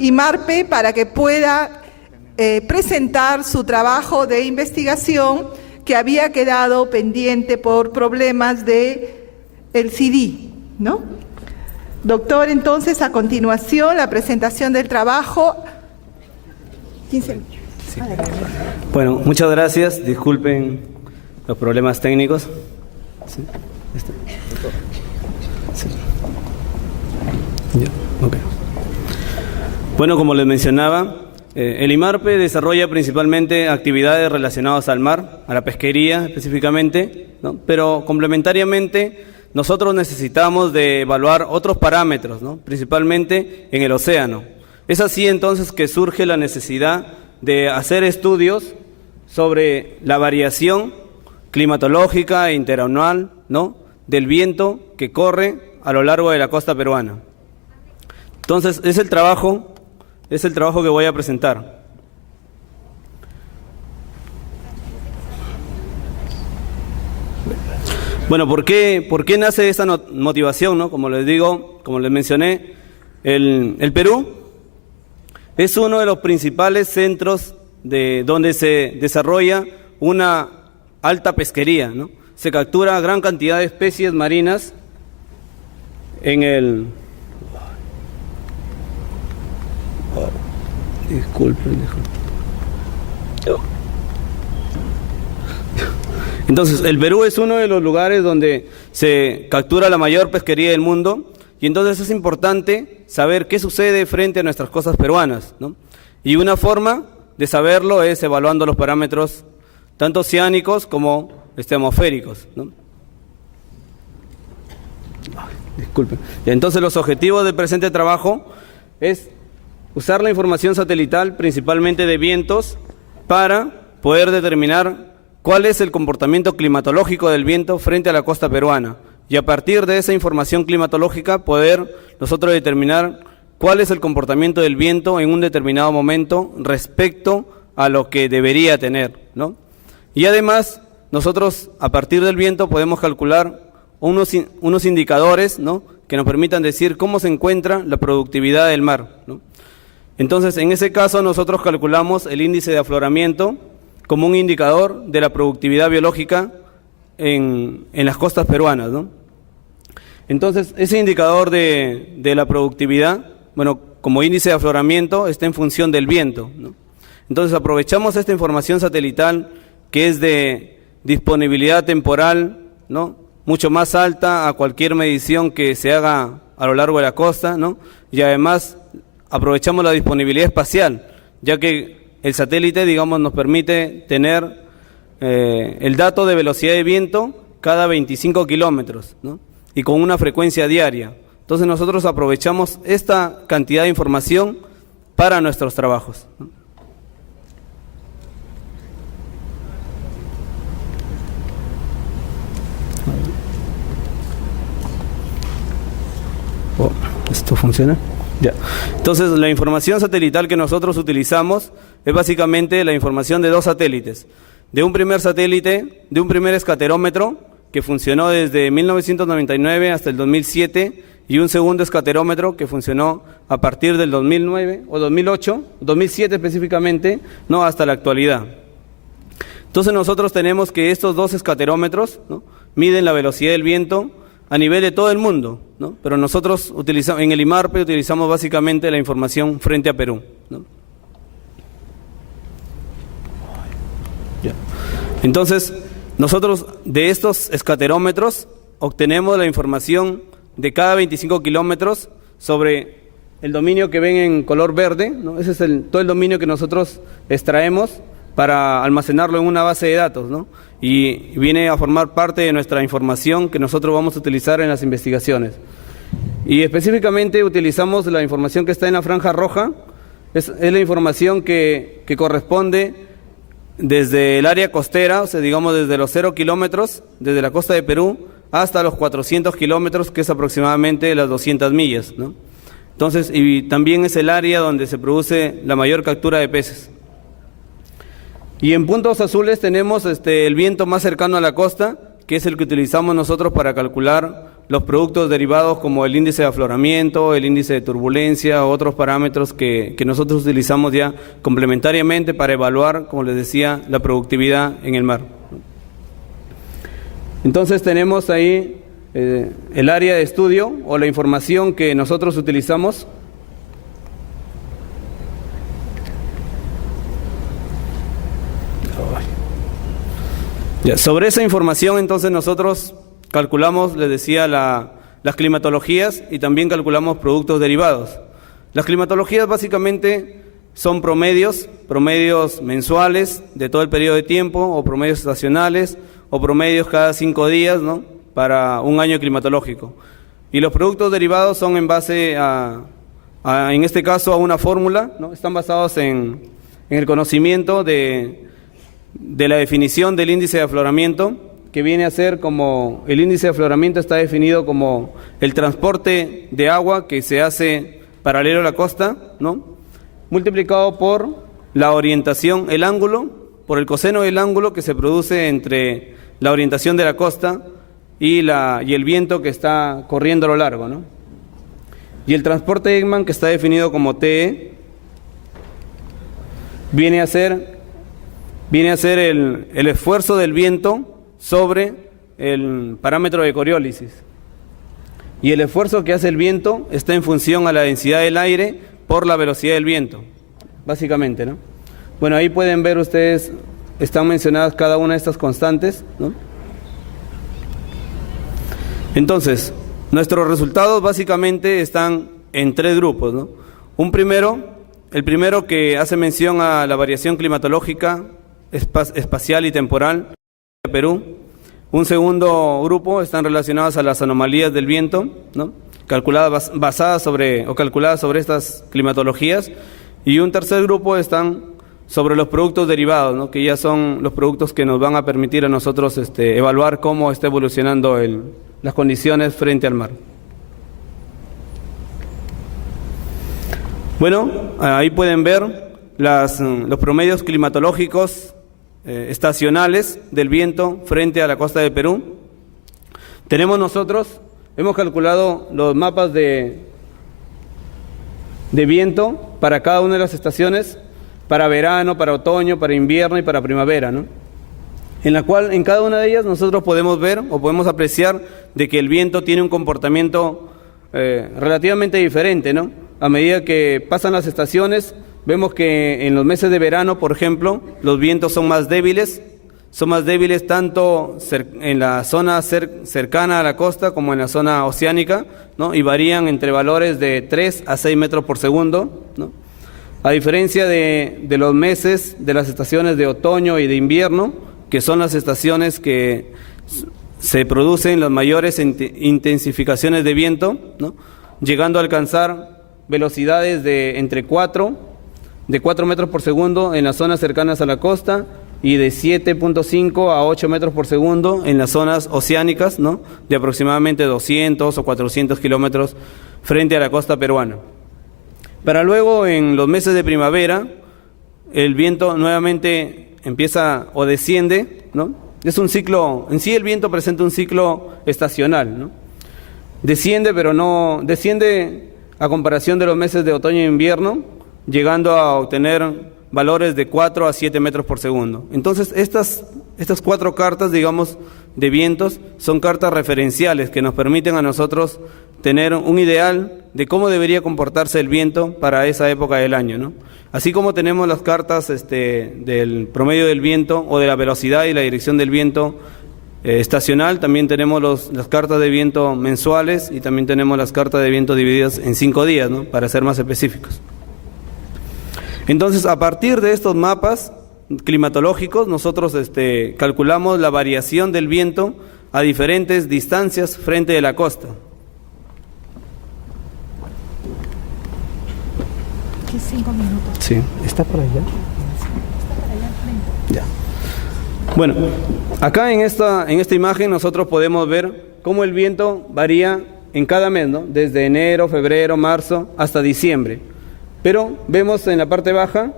IMARPE para que pueda presentar su trabajo de investigación que había quedado pendiente por problemas del CD, ¿no? Doctor, entonces, a continuación, la presentación del trabajo. 15 minutos. Sí. Bueno, muchas gracias. Disculpen los problemas técnicos. ¿Sí? Sí. Ya. Okay. Bueno, como les mencionaba, el IMARPE desarrolla principalmente actividades relacionadas al mar, a la pesquería específicamente, ¿no? Pero complementariamente nosotros necesitamos de evaluar otros parámetros, ¿no? Principalmente en el océano. Es así entonces que surge la necesidad de hacer estudios sobre la variación climatológica e interanual, ¿no? Del viento que corre a lo largo de la costa peruana. Entonces, es el trabajo que voy a presentar. Bueno, ¿por qué nace esa motivación, ¿no? Como les digo, como les mencioné, el Perú es uno de los principales centros donde se desarrolla una alta pesquería, ¿no? Se captura gran cantidad de especies marinas en el... Disculpen. Entonces, el Perú es uno de los lugares donde se captura la mayor pesquería del mundo, y entonces es importante saber qué sucede frente a nuestras costas peruanas, ¿no? Y una forma de saberlo es evaluando los parámetros tanto oceánicos como atmosféricos, ¿no? Disculpen. Y entonces los objetivos del presente trabajo es usar la información satelital, principalmente de vientos, para poder determinar cuál es el comportamiento climatológico del viento frente a la costa peruana. Y a partir de esa información climatológica poder nosotros determinar cuál es el comportamiento del viento en un determinado momento respecto a lo que debería tener, ¿no? Y además, nosotros a partir del viento podemos calcular unos indicadores, ¿no? Que nos permitan decir cómo se encuentra la productividad del mar, ¿no? Entonces, en ese caso, nosotros calculamos el índice de afloramiento como un indicador de la productividad biológica en las costas peruanas, ¿no? Entonces, ese indicador de la productividad, bueno, como índice de afloramiento, está en función del viento, ¿no? Entonces, aprovechamos esta información satelital que es de disponibilidad temporal, ¿no? Mucho más alta a cualquier medición que se haga a lo largo de la costa, ¿no? Y además aprovechamos la disponibilidad espacial, ya que el satélite, digamos, nos permite tener el dato de velocidad de viento cada 25 kilómetros, ¿no? Y con una frecuencia diaria. Entonces nosotros aprovechamos esta cantidad de información para nuestros trabajos, ¿no? ¿Esto funciona? Ya. Entonces, la información satelital que nosotros utilizamos es básicamente la información de dos satélites. De un primer satélite, de un primer escaterómetro que funcionó desde 1999 hasta el 2007 y un segundo escaterómetro que funcionó a partir del 2009 o 2008, 2007 específicamente, no hasta la actualidad. Entonces nosotros tenemos que estos dos escaterómetros, ¿no?, miden la velocidad del viento a nivel de todo el mundo, ¿no? Pero nosotros utilizamos, en el IMARPE utilizamos básicamente la información frente a Perú, ¿no? Entonces, nosotros de estos escaterómetros obtenemos la información de cada 25 kilómetros sobre el dominio que ven en color verde, ¿no? Ese es todo el dominio que nosotros extraemos para almacenarlo en una base de datos, ¿no? Y viene a formar parte de nuestra información que nosotros vamos a utilizar en las investigaciones. Y específicamente utilizamos la información que está en la franja roja, es la información que corresponde desde el área costera, o sea, digamos desde los 0 kilómetros, desde la costa de Perú, hasta los 400 kilómetros, que es aproximadamente las 200 millas, ¿no? Entonces, y también es el área donde se produce la mayor captura de peces. Y en puntos azules tenemos el viento más cercano a la costa, que es el que utilizamos nosotros para calcular los productos derivados como el índice de afloramiento, el índice de turbulencia, otros parámetros que nosotros utilizamos ya complementariamente para evaluar, como les decía, la productividad en el mar. Entonces tenemos ahí el área de estudio o la información que nosotros utilizamos. Ya, sobre esa información entonces nosotros calculamos, les decía, las climatologías y también calculamos productos derivados. Las climatologías básicamente son promedios mensuales de todo el periodo de tiempo, o promedios estacionales, o promedios cada 5 días, ¿no?, para un año climatológico. Y los productos derivados son en base en este caso, a una fórmula, ¿no? Están basados en el conocimiento de la definición del índice de afloramiento, que viene a ser como, el índice de afloramiento está definido como el transporte de agua que se hace paralelo a la costa, ¿no?, multiplicado por la orientación, el ángulo, por el coseno del ángulo que se produce entre la orientación de la costa y el viento que está corriendo a lo largo, ¿no? Y el transporte Ekman, que está definido como TE, viene a ser el esfuerzo del viento sobre el parámetro de Coriolis. Y el esfuerzo que hace el viento está en función a la densidad del aire por la velocidad del viento, básicamente, ¿no? Bueno, ahí pueden ver ustedes, están mencionadas cada una de estas constantes, ¿no? Entonces, nuestros resultados básicamente están en 3 grupos, ¿no? El primero que hace mención a la variación climatológica espacial y temporal de Perú. Un segundo grupo están relacionados a las anomalías del viento, ¿no?, calculadas sobre estas climatologías. Y un tercer grupo están sobre los productos derivados, ¿no?, que ya son los productos que nos van a permitir a nosotros evaluar cómo está evolucionando las condiciones frente al mar. Bueno, ahí pueden ver los promedios climatológicos estacionales del viento frente a la costa de Perú. Hemos calculado los mapas de viento para cada una de las estaciones, para verano, para otoño, para invierno y para primavera, ¿no?, en la cual en cada una de ellas nosotros podemos ver o podemos apreciar de que el viento tiene un comportamiento relativamente diferente, ¿no? A medida que pasan las estaciones, vemos que en los meses de verano, por ejemplo, los vientos son más débiles tanto en la zona cercana a la costa como en la zona oceánica, ¿no?, y varían entre valores de 3 a 6 metros por segundo, ¿no?, a diferencia de los meses de las estaciones de otoño y de invierno, que son las estaciones que se producen las mayores intensificaciones de viento, ¿no?, llegando a alcanzar velocidades de 4 metros por segundo en las zonas cercanas a la costa y de 7.5 a 8 metros por segundo en las zonas oceánicas, ¿no?, de aproximadamente 200 o 400 kilómetros frente a la costa peruana. Para luego, en los meses de primavera, el viento nuevamente empieza o desciende, ¿no? Es un ciclo, en sí el viento presenta un ciclo estacional, ¿no? Desciende, pero no desciende a comparación de los meses de otoño e invierno, llegando a obtener valores de 4 a 7 metros por segundo. Entonces, estas 4 cartas, digamos, de vientos, son cartas referenciales que nos permiten a nosotros tener un ideal de cómo debería comportarse el viento para esa época del año, ¿no? Así como tenemos las cartas del promedio del viento o de la velocidad y la dirección del viento estacional, también tenemos las cartas de viento mensuales y también tenemos las cartas de viento divididas en 5 días, ¿no?, para ser más específicos. Entonces, a partir de estos mapas climatológicos, nosotros calculamos la variación del viento a diferentes distancias frente de la costa. Aquí 5 minutos. Sí, ¿está por allá? Está por allá frente. Ya. Bueno, acá en esta imagen nosotros podemos ver cómo el viento varía en cada mes, ¿no?, desde enero, febrero, marzo hasta diciembre. Pero vemos en la parte baja,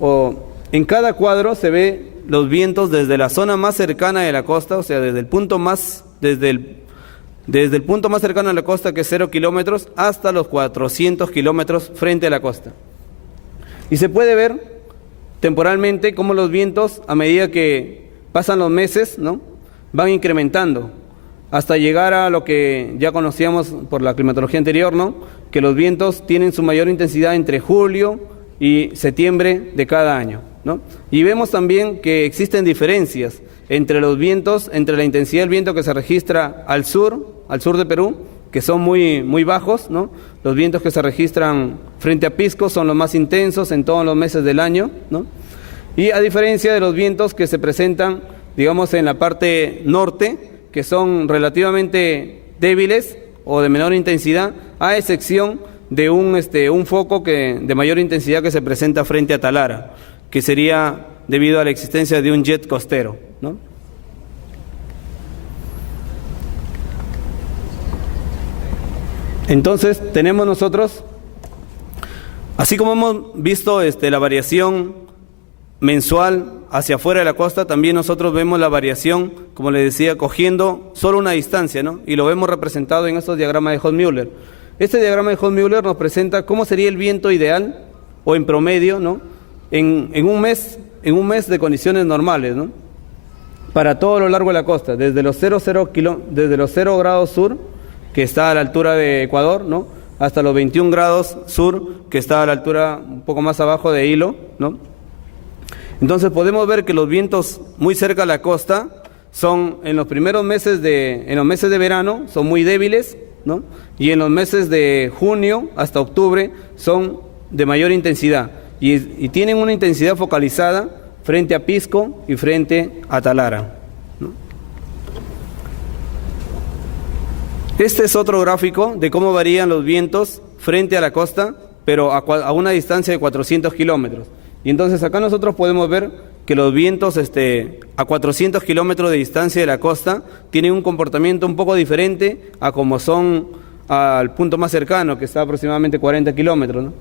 o en cada cuadro se ve los vientos desde la zona más cercana de la costa, o sea, desde desde el punto más cercano a la costa, que es 0 kilómetros, hasta los 400 kilómetros frente a la costa. Y se puede ver temporalmente cómo los vientos, a medida que pasan los meses, ¿no?, van incrementando, hasta llegar a lo que ya conocíamos por la climatología anterior, ¿no?, que los vientos tienen su mayor intensidad entre julio y septiembre de cada año, ¿no? Y vemos también que existen diferencias entre los vientos, entre la intensidad del viento que se registra al sur de Perú, que son muy bajos, ¿no? Los vientos que se registran frente a Pisco son los más intensos en todos los meses del año, ¿no? Y a diferencia de los vientos que se presentan, digamos, en la parte norte, que son relativamente débiles o de menor intensidad, a excepción de un foco de mayor intensidad que se presenta frente a Talara, que sería debido a la existencia de un jet costero, ¿no? Entonces tenemos nosotros, así como hemos visto la variación mensual hacia afuera de la costa, también nosotros vemos la variación, como les decía, cogiendo solo una distancia, ¿no? Y lo vemos representado en estos diagramas de Hodge-Müller. Este diagrama de Hodge-Müller nos presenta cómo sería el viento ideal o en promedio, ¿no?, en un mes de condiciones normales, ¿no?, para todo lo largo de la costa, desde los 0 grados sur, que está a la altura de Ecuador, ¿no?, hasta los 21 grados sur, que está a la altura un poco más abajo de Hilo, ¿no? Entonces podemos ver que los vientos muy cerca a la costa son en los meses de verano son muy débiles, ¿no?, y en los meses de junio hasta octubre son de mayor intensidad y tienen una intensidad focalizada frente a Pisco y frente a Talara, ¿no? Este es otro gráfico de cómo varían los vientos frente a la costa, pero a una distancia de 400 kilómetros. Y entonces acá nosotros podemos ver que los vientos a 400 kilómetros de distancia de la costa tienen un comportamiento un poco diferente a como son al punto más cercano, que está aproximadamente 40 kilómetros, ¿no?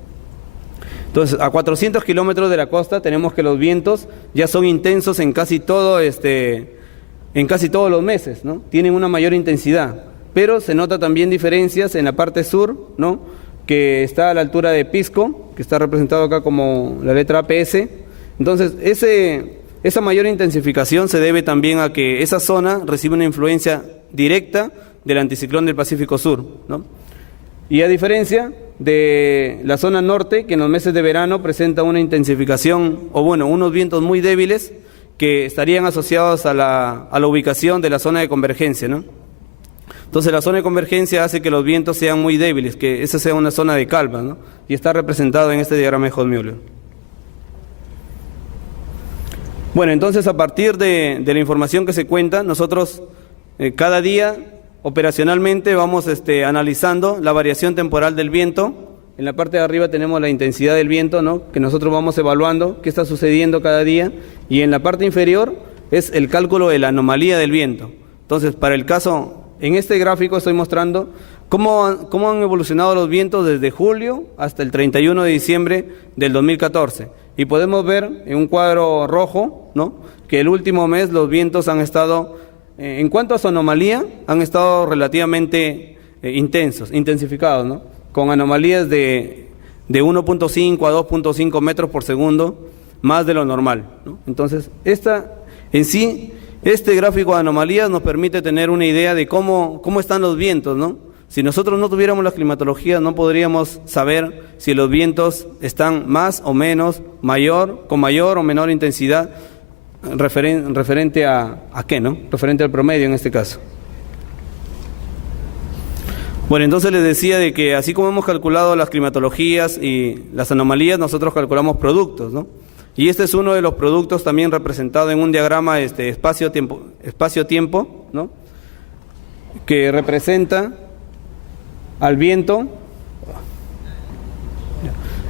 Entonces, a 400 kilómetros de la costa tenemos que los vientos ya son intensos en casi todos los meses, ¿no? Tienen una mayor intensidad, pero se nota también diferencias en la parte sur, ¿no?, que está a la altura de Pisco, que está representado acá como la letra APS. Entonces, esa mayor intensificación se debe también a que esa zona recibe una influencia directa del anticiclón del Pacífico Sur, ¿no? Y a diferencia de la zona norte, que en los meses de verano presenta una intensificación, o bueno, unos vientos muy débiles que estarían asociados a la ubicación de la zona de convergencia, ¿no? Entonces la zona de convergencia hace que los vientos sean muy débiles, que esa sea una zona de calma, ¿no? Y está representado en este diagrama de Hodge-Müller. Bueno, entonces a partir de la información que se cuenta, nosotros cada día operacionalmente vamos analizando la variación temporal del viento. En la parte de arriba tenemos la intensidad del viento, ¿no?, que nosotros vamos evaluando qué está sucediendo cada día, y en la parte inferior es el cálculo de la anomalía del viento. Entonces, para el caso, en este gráfico estoy mostrando cómo han evolucionado los vientos desde julio hasta el 31 de diciembre del 2014. Y podemos ver en un cuadro rojo, ¿no?, que el último mes los vientos han estado, en cuanto a su anomalía, han estado relativamente intensificados, ¿no?, con anomalías de 1.5 a 2.5 metros por segundo, más de lo normal, ¿no? Entonces, este gráfico de anomalías nos permite tener una idea de cómo están los vientos, ¿no? Si nosotros no tuviéramos la climatología, no podríamos saber si los vientos están más o menos, con mayor o menor intensidad, referente a qué, ¿no? Referente al promedio en este caso. Bueno, entonces les decía de que así como hemos calculado las climatologías y las anomalías, nosotros calculamos productos, ¿no? Y este es uno de los productos también representado en un diagrama espacio-tiempo, ¿no?, que representa al viento.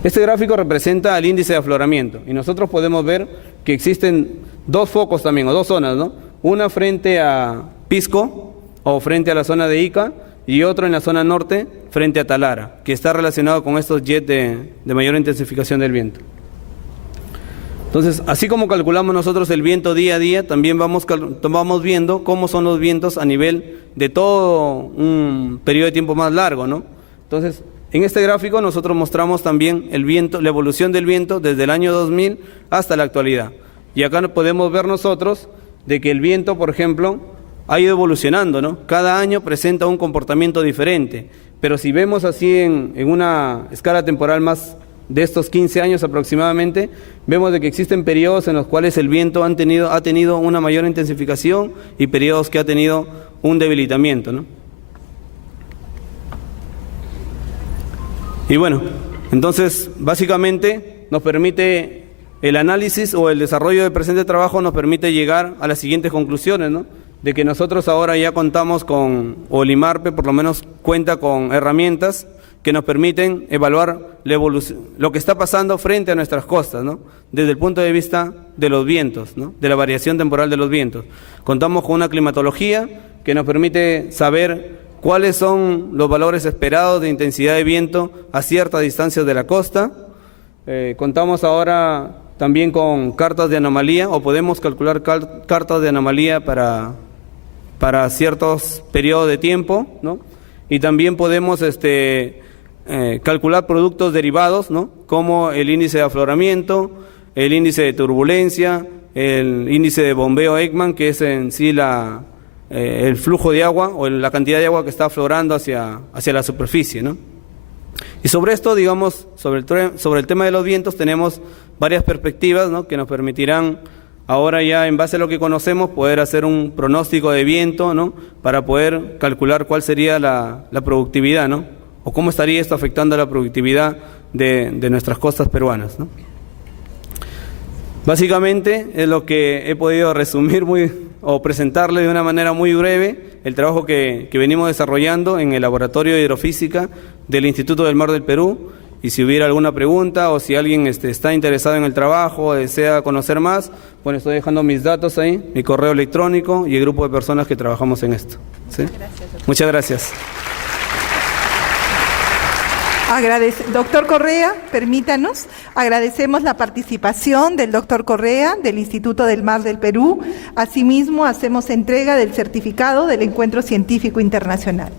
Este gráfico representa el índice de afloramiento, y nosotros podemos ver que existen dos focos también, o dos zonas, ¿no? Una frente a Pisco o frente a la zona de Ica, y otro en la zona norte frente a Talara, que está relacionado con estos jets de mayor intensificación del viento. Entonces, así como calculamos nosotros el viento día a día, también vamos viendo cómo son los vientos a nivel de todo un periodo de tiempo más largo, ¿no? Entonces, en este gráfico nosotros mostramos también el viento, la evolución del viento desde el año 2000 hasta la actualidad. Y acá podemos ver nosotros de que el viento, por ejemplo, ha ido evolucionando, ¿no? Cada año presenta un comportamiento diferente, pero si vemos así en una escala temporal más de estos 15 años aproximadamente, vemos de que existen periodos en los cuales el viento ha tenido una mayor intensificación y periodos que ha tenido un debilitamiento, ¿no? Y bueno, entonces básicamente nos permite el análisis o el desarrollo del presente trabajo nos permite llegar a las siguientes conclusiones, ¿no? De que nosotros ahora ya contamos con, o el IMARPE por lo menos cuenta con herramientas que nos permiten evaluar la evolución, lo que está pasando frente a nuestras costas, ¿no? Desde el punto de vista de los vientos, ¿no? De la variación temporal de los vientos. Contamos con una climatología que nos permite saber cuáles son los valores esperados de intensidad de viento a ciertas distancias de la costa. Contamos ahora también con cartas de anomalía, o podemos calcular cartas de anomalía para ciertos periodos de tiempo, ¿no? Y también podemos calcular productos derivados, ¿no? Como el índice de afloramiento, el índice de turbulencia, el índice de bombeo Ekman, que es en sí el flujo de agua o la cantidad de agua que está aflorando hacia la superficie, ¿no? Y sobre esto, digamos, sobre el tema de los vientos, tenemos varias perspectivas, ¿no? Que nos permitirán ahora ya, en base a lo que conocemos, poder hacer un pronóstico de viento, ¿no? Para poder calcular cuál sería la productividad, ¿no? O cómo estaría esto afectando a la productividad de nuestras costas peruanas, ¿no? Básicamente es lo que he podido resumir o presentarle de una manera muy breve el trabajo que venimos desarrollando en el Laboratorio de Hidrofísica del Instituto del Mar del Perú. Y si hubiera alguna pregunta o si alguien está interesado en el trabajo o desea conocer más, bueno, estoy dejando mis datos ahí, mi correo electrónico y el grupo de personas que trabajamos en esto, ¿sí? Muchas gracias. Doctor Correa, permítanos, agradecemos la participación del doctor Correa del Instituto del Mar del Perú. Asimismo, hacemos entrega del certificado del Encuentro Científico Internacional.